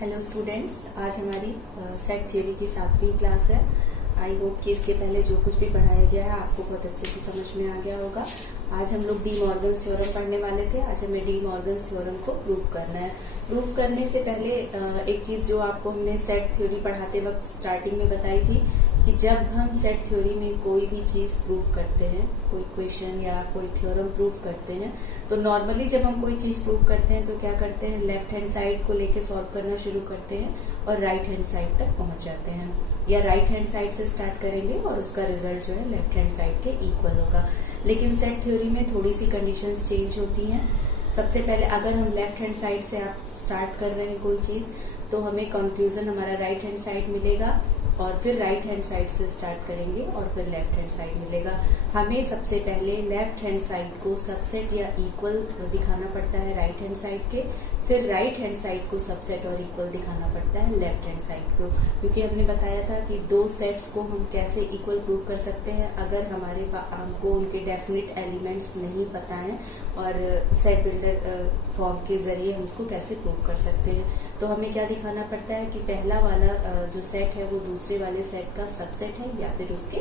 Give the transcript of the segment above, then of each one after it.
Hello students, आज हमारी set theory की 7वीं क्लास है। आई होप कि इसके पहले जो कुछ भी पढ़ाया गया है आपको बहुत अच्छे से समझ में आ गया होगा। आज हम लोग डी मॉर्गन्स थ्योरम पढ़ने वाले थे। आज हमें डी मॉर्गन्स थ्योरम को प्रूव करना है। प्रूव करने से पहले एक चीज जो आपको हमने सेट थ्योरी पढ़ाते वक्त स्टार्टिंग में बताई थी कि जब हम सेट थ्योरी में कोई भी चीज प्रूव करते हैं, कोई क्वेश्चन या कोई थ्योरम प्रूव करते हैं, तो नॉर्मली जब हम कोई चीज प्रूव करते हैं तो क्या करते हैं, लेफ्ट हैंड साइड को लेके सॉल्व करना शुरू करते हैं और राइट हैंड साइड तक पहुंच जाते हैं, या राइट हैंड साइड से स्टार्ट करेंगे और उसका रिजल्ट जो है लेफ्ट हैंड साइड के इक्वल होगा। लेकिन सेट थ्योरी में थोड़ी सी कंडीशंस चेंज होती हैं। सबसे पहले अगर हम लेफ्ट हैंड साइड से आप स्टार्ट कर रहे हैं कोई चीज, तो हमें कंक्लूजन हमारा राइट हैंड साइड मिलेगा, और फिर राइट हैंड साइड से स्टार्ट करेंगे और फिर लेफ्ट हैंड साइड मिलेगा। हमें सबसे पहले लेफ्ट हैंड साइड को सबसेट या इक्वल दिखाना पड़ता है राइट हैंड साइड के, फिर राइट हैंड साइड को सबसेट और इक्वल दिखाना पड़ता है लेफ्ट हैंड साइड को, क्योंकि हमने बताया था कि दो सेट्स को हम कैसे इक्वल प्रूव कर सकते हैं अगर हमको उनके डेफिनेट एलिमेंट्स नहीं पता है, और सेट बिल्डर फॉर्म के जरिए हम उसको कैसे प्रूव कर सकते हैं। तो हमें क्या दिखाना पड़ता है कि पहला वाला जो सेट है वो दूसरे वाले सेट का सबसेट है या फिर उसके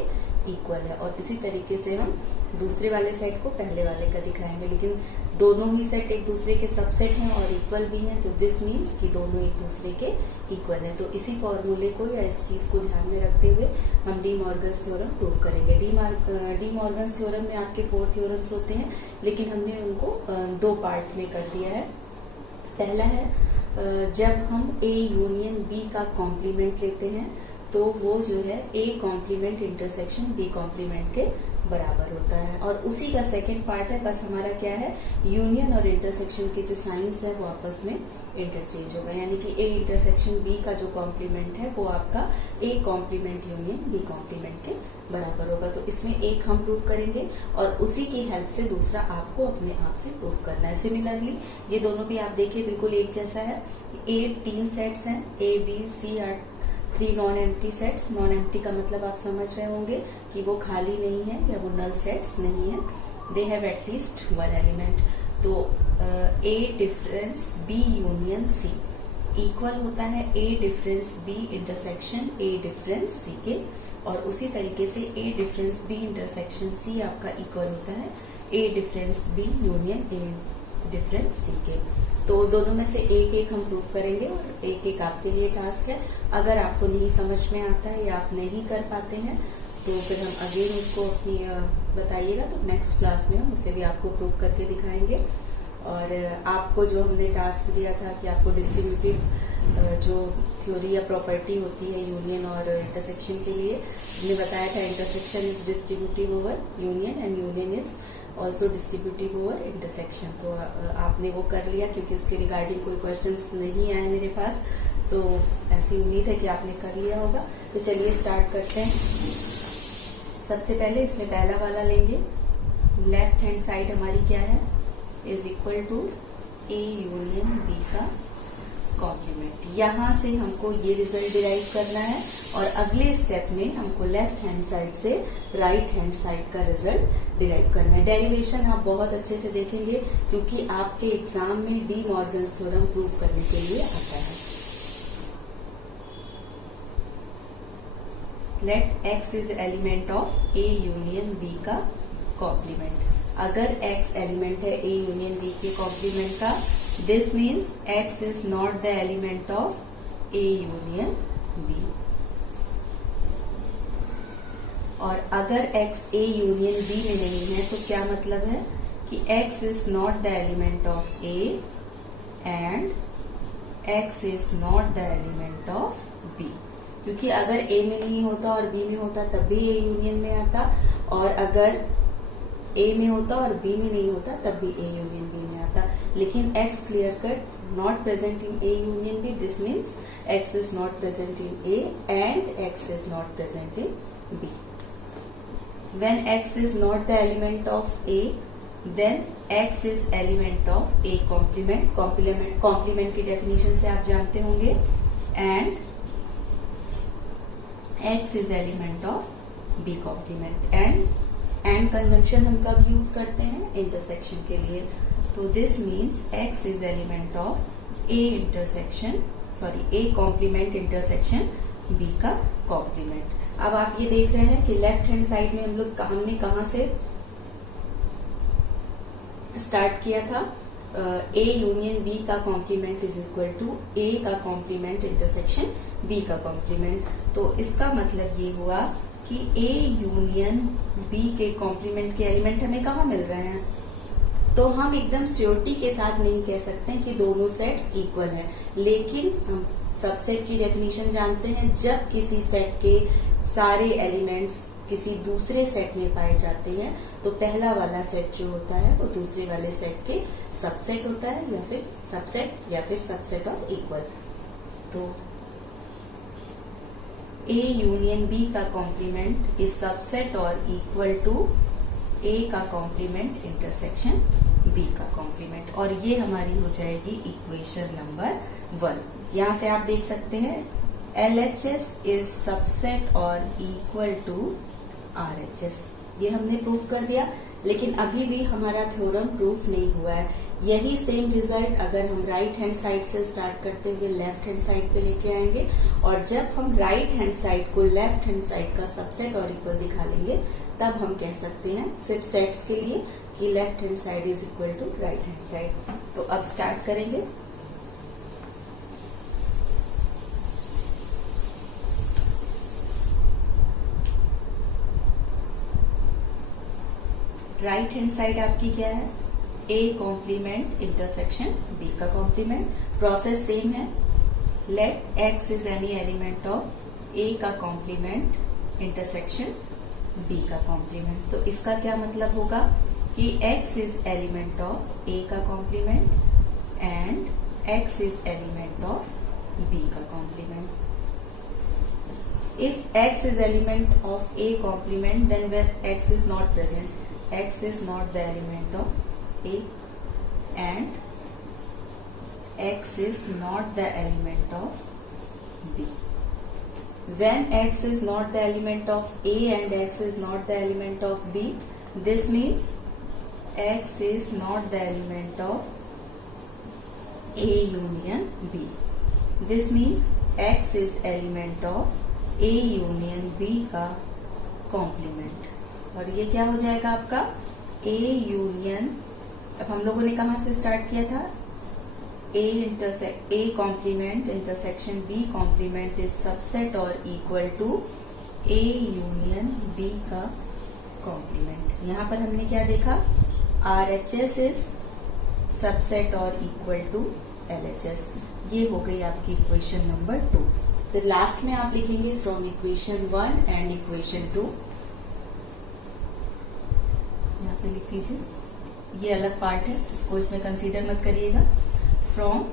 इक्वल है, और इसी तरीके से हम दूसरे वाले सेट को पहले वाले का दिखाएंगे। लेकिन दोनों ही सेट एक दूसरे के सबसेट हैं और इक्वल भी हैं, तो दिस मीन्स कि दोनों एक दूसरे के इक्वल हैं। तो इसी फॉर्मूले को या इस चीज को ध्यान में रखते हुए हम डी मॉर्गन्स थ्योरम प्रूव करेंगे। डी मॉर्गन्स थ्योरम में आपके 4 थ्योरम्स होते हैं, लेकिन हमने उनको 2 पार्ट में कर दिया है। पहला है जब हम ए यूनियन बी का कॉम्प्लीमेंट लेते हैं तो वो जो है A complement intersection B complement के बराबर होता है, और उसी का सेकंड पार्ट है बस हमारा क्या है, यूनियन और इंटरसेक्शन के जो साइंस है वो आपस में इंटरचेंज होगा, यानी कि ए इंटरसेक्शन बी का जो कॉम्प्लीमेंट है वो आपका A complement union B complement के बराबर होगा। तो इसमें एक हम प्रूव करेंगे और उसी की हेल्प से दूसरा आपको अपने आप से प्रूव करना है। सिमिलरली ये दोनों भी आप देखिए बिल्कुल एक जैसा है। ए 3 सेट्स हैं, A B C are 3 non empty sets. Non empty का मतलब आप समझ रहे होंगे कि वो खाली नहीं है या वो नल सेट्स नहीं है। They have at least 1 element. तो A difference B union C equal होता है A difference B intersection A difference C के, और उसी तरीके से A difference B intersection C आपका इक्वल होता है A difference B union A difference C के। तो दोनों में से एक एक हम प्रूव करेंगे और एक एक आपके लिए टास्क है। अगर आपको नहीं समझ में आता है या आप नहीं कर पाते हैं तो फिर हम अगेन उसको अपनी बताइएगा, तो नेक्स्ट क्लास में हम उसे भी आपको प्रूव करके दिखाएंगे। और आपको जो हमने टास्क दिया था कि आपको डिस्ट्रीब्यूटिव जो थ्योरी या प्रॉपर्टी होती है यूनियन और इंटरसेक्शन के लिए, हमने बताया था intersection is distributive over union and union is also distributive over intersection. तो आपने वो कर लिया, क्योंकि उसके रिगार्डिंग कोई क्वेश्चंस नहीं आए मेरे पास, तो ऐसी उम्मीद है कि आपने कर लिया होगा। तो चलिए स्टार्ट करते हैं। सबसे पहले इसमें पहला वाला लेंगे। लेफ्ट हैंड साइड हमारी क्या है, is equal to A union B का कॉम्प्लीमेंट। यहां से हमको ये रिजल्ट डिराइव करना है, और अगले स्टेप में हमको लेफ्ट हैंड साइड से राइट हैंड साइड का रिजल्ट डिराइव करना है। डेरिवेशन आप बहुत अच्छे से देखेंगे, क्योंकि आपके एग्जाम में डी मॉर्गन्स थ्योरम प्रूव करने के लिए आता है। Let x is element of A union B का कॉम्प्लीमेंट। अगर x एलिमेंट है ए यूनियन बी के कॉम्प्लीमेंट का, this means x is not the element of A union B. और अगर x ए यूनियन बी में नहीं है तो क्या मतलब है कि x is not the element of A and x is not the element of B. क्योंकि अगर a में नहीं होता और b में होता तब भी a यूनियन में आता, और अगर A में होता और B में नहीं होता तब भी A यूनियन B में आता। लेकिन X clear cut not present in A union B, this means X is not present in A and X is not present in B. When X is not the element of A, then X is element of A complement. Complement की definition से आप जानते होंगे, and X is element of B complement. And conjunction हम कब use करते हैं, intersection के लिए। तो this means X is element of A intersection A complement intersection B का कॉम्प्लीमेंट। अब आप ये देख रहे हैं कि लेफ्ट हैंड साइड में हमने कहां से स्टार्ट किया था, ए यूनियन बी का कॉम्प्लीमेंट इज इक्वल टू ए का कॉम्प्लीमेंट इंटरसेक्शन बी का कॉम्प्लीमेंट। तो इसका मतलब ये हुआ कि ए यूनियन बी के कॉम्प्लीमेंट के एलिमेंट हमें कहाँ मिल रहे हैं। तो हम एकदम श्योरिटी के साथ नहीं कह सकते कि दोनों सेट्स इक्वल हैं, लेकिन हम सबसेट की डेफिनेशन जानते हैं। जब किसी सेट के सारे एलिमेंट्स किसी दूसरे सेट में पाए जाते हैं तो पहला वाला सेट जो होता है वो दूसरे वाले सेट के सबसेट होता है या फिर सबसेट ऑफ इक्वल। तो ए यूनियन बी का कॉम्प्लीमेंट इज सबसेट और इक्वल टू ए का कॉम्प्लीमेंट इंटरसेक्शन बी का कॉम्प्लीमेंट, और ये हमारी हो जाएगी इक्वेशन नंबर 1। यहां से आप देख सकते हैं LHS इज सबसेट और इक्वल टू RHS। ये हमने प्रूफ कर दिया, लेकिन अभी भी हमारा थ्योरम प्रूफ नहीं हुआ है। यही सेम रिजल्ट अगर हम राइट हैंड साइड से स्टार्ट करते हुए लेफ्ट हैंड साइड पे लेके आएंगे, और जब हम राइट हैंड साइड को लेफ्ट हैंड साइड का सबसेट और इक्वल दिखा लेंगे, तब हम कह सकते हैं सिर्फ सेट्स के लिए कि left hand side is equal to right hand side. तो अब स्टार्ट करेंगे। राइट हैंड साइड आपकी क्या है, ए कॉम्प्लीमेंट इंटरसेक्शन बी का कॉम्प्लीमेंट। प्रोसेस सेम है। Let x is any element of A का कॉम्प्लीमेंट इंटरसेक्शन बी का कॉम्प्लीमेंट। तो इसका क्या मतलब होगा कि x is element of A का complement and x is element of b का complement. If x is element of a complement, then where x is not present, x is not the element of a and x is not the element of b. When x is not the element of a and x is not the element of b, this means x is not the element of a union b. This means x is element of A union B का complement, और ये क्या हो जाएगा आपका A union. अब हम लोगों ने कहां से स्टार्ट किया था, A complement intersection B complement is subset और equal to A union B का कॉम्प्लीमेंट। यहां पर हमने क्या देखा, RHS इज सबसेट और इक्वल टू LHS। ये हो गई आपकी इक्वेशन नंबर 2। फिर लास्ट में आप लिखेंगे फ्रॉम इक्वेशन 1 एंड इक्वेशन 2। यहाँ पे लिख दीजिए, ये अलग पार्ट है, इसको इसमें कंसीडर मत करिएगा। From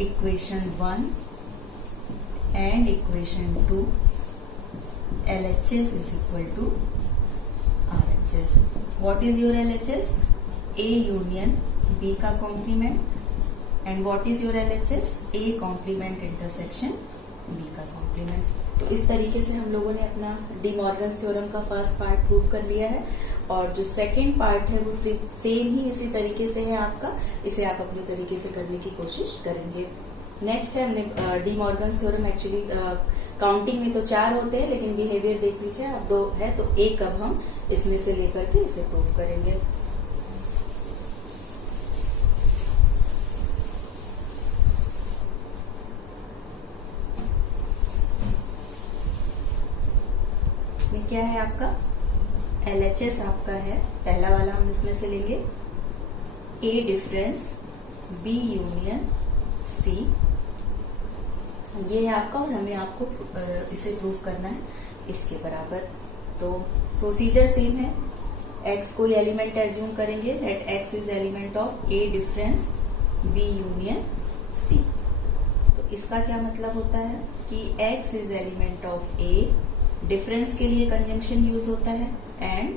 equation 1 and equation 2 LHS is equal to RHS। What is your LHS? A union B का complement. And what is your LHS? A complement intersection B का कॉम्प्लीमेंट। तो इस तरीके से हम लोगों ने अपना डी मॉर्गन्स थ्योरम का फर्स्ट पार्ट प्रूव कर लिया है, और जो सेकेंड पार्ट है वो सेम ही इसी तरीके से है आपका। इसे आप अपने तरीके से करने की कोशिश करेंगे। नेक्स्ट है हमने D Morgan's theorem. Actually counting में तो 4 होते हैं, लेकिन बिहेवियर देख लीजिए आप 2 है, तो एक अब हम इसमें से लेकर के इसे प्रूव करेंगे। क्या है आपका LHS आपका है, पहला वाला हम इसमें से लेंगे A difference B union C। ये है आपका, और हमें आपको इसे प्रूव करना है इसके बराबर। तो प्रोसीजर सेम है। x कोई एलिमेंट एज्यूम करेंगे, let x is element of A difference B union C। तो इसका क्या मतलब होता है कि x is element of A, difference के लिए कंजंक्शन यूज होता है, and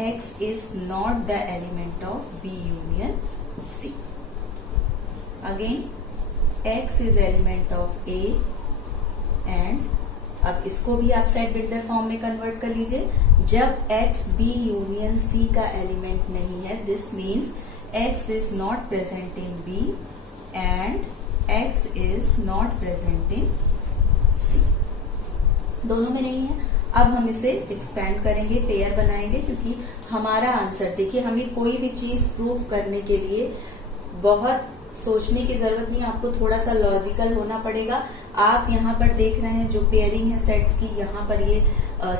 x is not the element of B union C। Again x is element of A, and अब इसको भी आप सेट बिल्डर फॉर्म में कन्वर्ट कर लीजिए। जब x B यूनियन C का एलिमेंट नहीं है, this means x is not present in B and x is not present in C. दोनों में नहीं है। अब हम इसे एक्सपेंड करेंगे, पेयर बनाएंगे, क्योंकि हमारा आंसर देखिए, हमें कोई भी चीज प्रूव करने के लिए बहुत सोचने की जरूरत नहीं, आपको थोड़ा सा लॉजिकल होना पड़ेगा। आप यहाँ पर देख रहे हैं जो पेयरिंग है सेट्स की, यहाँ पर ये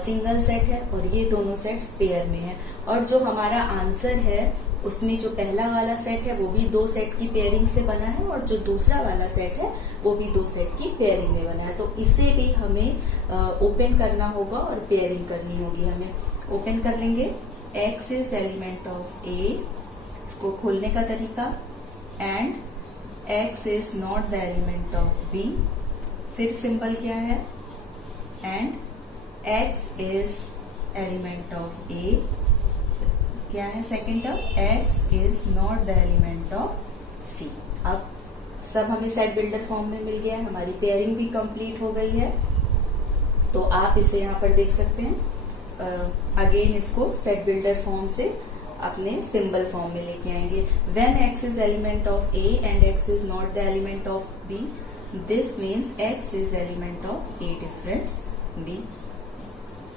सिंगल सेट है और ये दोनों सेट्स पेयर में है, और जो हमारा आंसर है उसमें जो पहला वाला सेट है वो भी दो सेट की पेयरिंग से बना है, और जो दूसरा वाला सेट है वो भी दो सेट की पेयरिंग में बना है। तो इसे भी हमें ओपन करना होगा और पेयरिंग करनी होगी। हमें ओपन कर लेंगे, x is element of A, इसको खोलने का तरीका, and x is not the element of B, फिर सिंबल क्या है, and x is element of A, क्या है second term, x is not the element of C। अब सब हमें सेट बिल्डर फॉर्म में मिल गया है, हमारी पेयरिंग भी कंप्लीट हो गई है। तो आप इसे यहाँ पर देख सकते हैं। अगेन इसको सेट बिल्डर फॉर्म से अपने सिंबल फॉर्म में लेके आएंगे। When x is element of A and x is not the element of B, this means x is element of A difference B।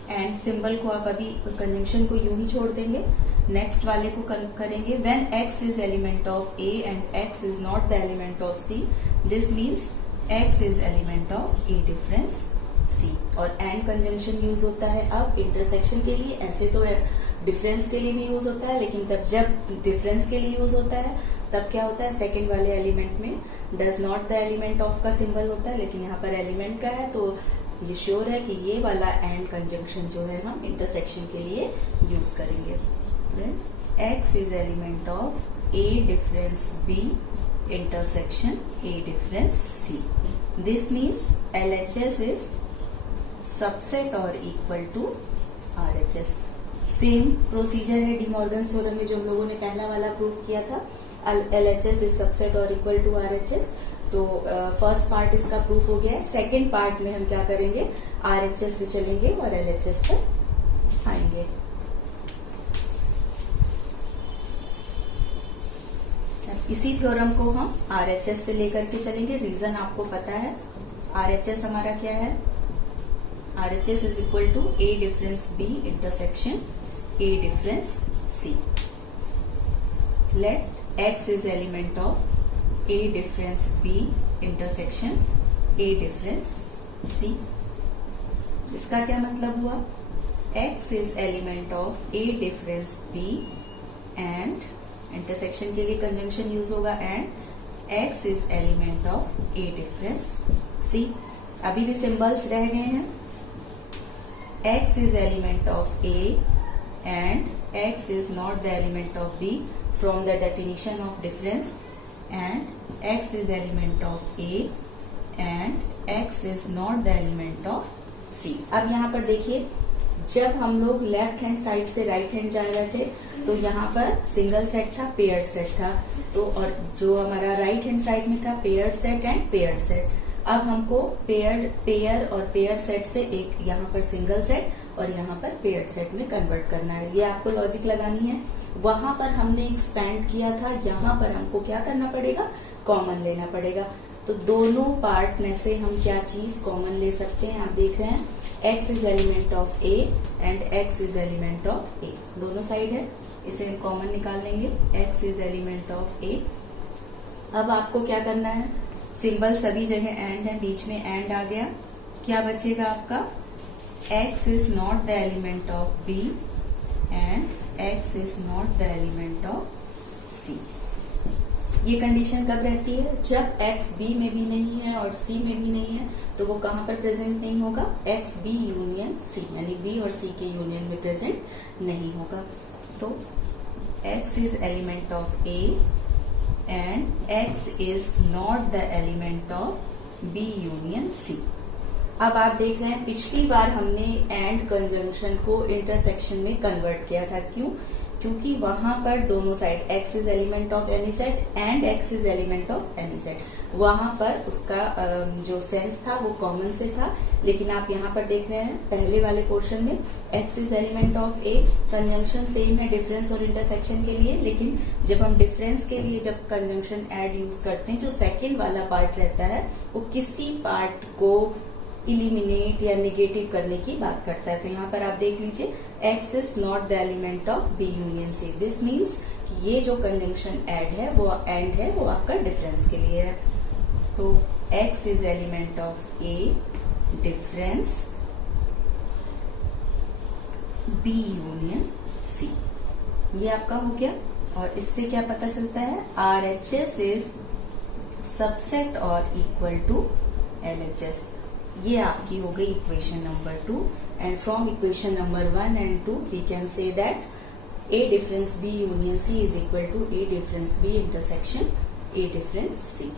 And symbol को आप अभी convention को यूं ही छोड़ देंगे, नेक्स्ट वाले को करेंगे। When x is element of A and x is not the element of C, this means x is element of A difference C। और एंड कंजंक्शन यूज होता है अब इंटरसेक्शन के लिए, ऐसे तो डिफरेंस के लिए भी यूज होता है, लेकिन तब जब डिफरेंस के लिए यूज होता है तब क्या होता है, सेकेंड वाले एलिमेंट में does not the element of का सिंबल होता है, लेकिन यहाँ पर एलिमेंट का है, तो ये श्योर है कि ये वाला एंड कंजंक्शन जो है हम इंटरसेक्शन के लिए यूज करेंगे। Then x is element of A difference B intersection A difference C। This means LHS is subset और equal to RHS। Same procedure है डी मॉर्गन्स थ्योरम में जो हम लोगों ने पहला वाला प्रूव किया था, LHS इज सबसेट और इक्वल टू RHS। तो फर्स्ट पार्ट इसका प्रूफ हो गया है। सेकेंड पार्ट में हम क्या करेंगे, RHS से चलेंगे और LHS पर आएंगे। इसी थ्योरम को हम RHS से लेकर के चलेंगे। रीजन आपको पता है, RHS हमारा क्या है, RHS is equal to A difference B intersection A difference C। Let x is element of A difference B intersection A difference C। इसका क्या मतलब हुआ, x is element of A difference B and intersection के लिए conjunction use होगा, and x is element of A difference C। अभी भी symbols रह गए हैं, x is element of A and x is not the element of B from the definition of difference, and x is element of A and x is not the element of C। अब यहाँ पर देखिए, जब हम लोग left hand side से right hand जा रहे थे तो यहाँ पर सिंगल सेट था, पेयर्ड सेट था, तो और जो हमारा राइट हैंड साइड में था paired set and paired set. अब हमको पेयर और पेयर सेट से एक यहाँ पर सिंगल सेट और यहाँ पर पेयर्ड सेट में कन्वर्ट करना है, ये आपको लॉजिक लगानी है। वहां पर हमने एक्सपैंड किया था, यहाँ पर हमको क्या करना पड़ेगा, कॉमन लेना पड़ेगा। तो दोनों पार्ट में से हम क्या चीज कॉमन ले सकते हैं, आप देख रहे हैं x is element of A and x is element of A, दोनों साइड है, इसे हम कॉमन निकाल लेंगे, x is element of A। अब आपको क्या करना है, सिंबल सभी जगह एंड है, बीच में एंड आ गया, क्या बचेगा आपका, x is not the element of B and x is not the element of C। ये कंडीशन कब रहती है, जब x B में भी नहीं है और C में भी नहीं है, तो वो कहां पर प्रेजेंट नहीं होगा, x B यूनियन C, यानी B और C के यूनियन में प्रेजेंट नहीं होगा। तो x is element of A and x is not the element of B union C। अब आप देख रहे हैं, पिछली बार हमने एंड कंजंक्शन को इंटरसेक्शन में कन्वर्ट किया था, क्यों, क्योंकि वहां पर दोनों side x is element of any set and x is element of any set, वहां पर उसका जो सेंस था वो कॉमन से था। लेकिन आप यहाँ पर देख रहे हैं पहले वाले पोर्शन में x is element of A, conjunction same है डिफरेंस और इंटरसेक्शन के लिए, लेकिन जब हम डिफरेंस के लिए जब कंजंक्शन एड यूज करते हैं, जो सेकेंड वाला पार्ट रहता है वो किसी पार्ट को इलिमिनेट या निगेटिव करने की बात करता है। तो यहाँ पर आप देख लीजिए x is not the element of B union C। This means ये जो कंजंक्शन एड है वो एंड है वो आपका डिफरेंस के लिए है। तो x is element of A difference B union C, ये आपका हो गया। और इससे क्या पता चलता है, RHS इज सबसेट और इक्वल टू LHS। ये आपकी हो गई equation number 2। And from equation number 1 and 2 we can say that A difference B union C is equal to A difference B intersection A difference C।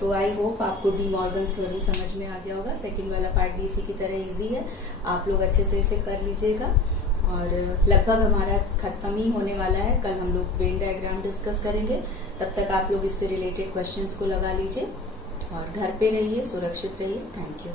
तो I hope आपको De Morgan's theorem समझ में आ गया होगा। Second वाला part भी इसी की तरह इजी है, आप लोग अच्छे से इसे कर लीजिएगा। और लगभग हमारा खत्म ही होने वाला है, कल हम लोग वेन डायग्राम डिस्कस करेंगे। तब तक आप लोग इससे रिलेटेड क्वेश्चंस को लगा लीजिए और घर पे रहिए, सुरक्षित रहिए। Thank you.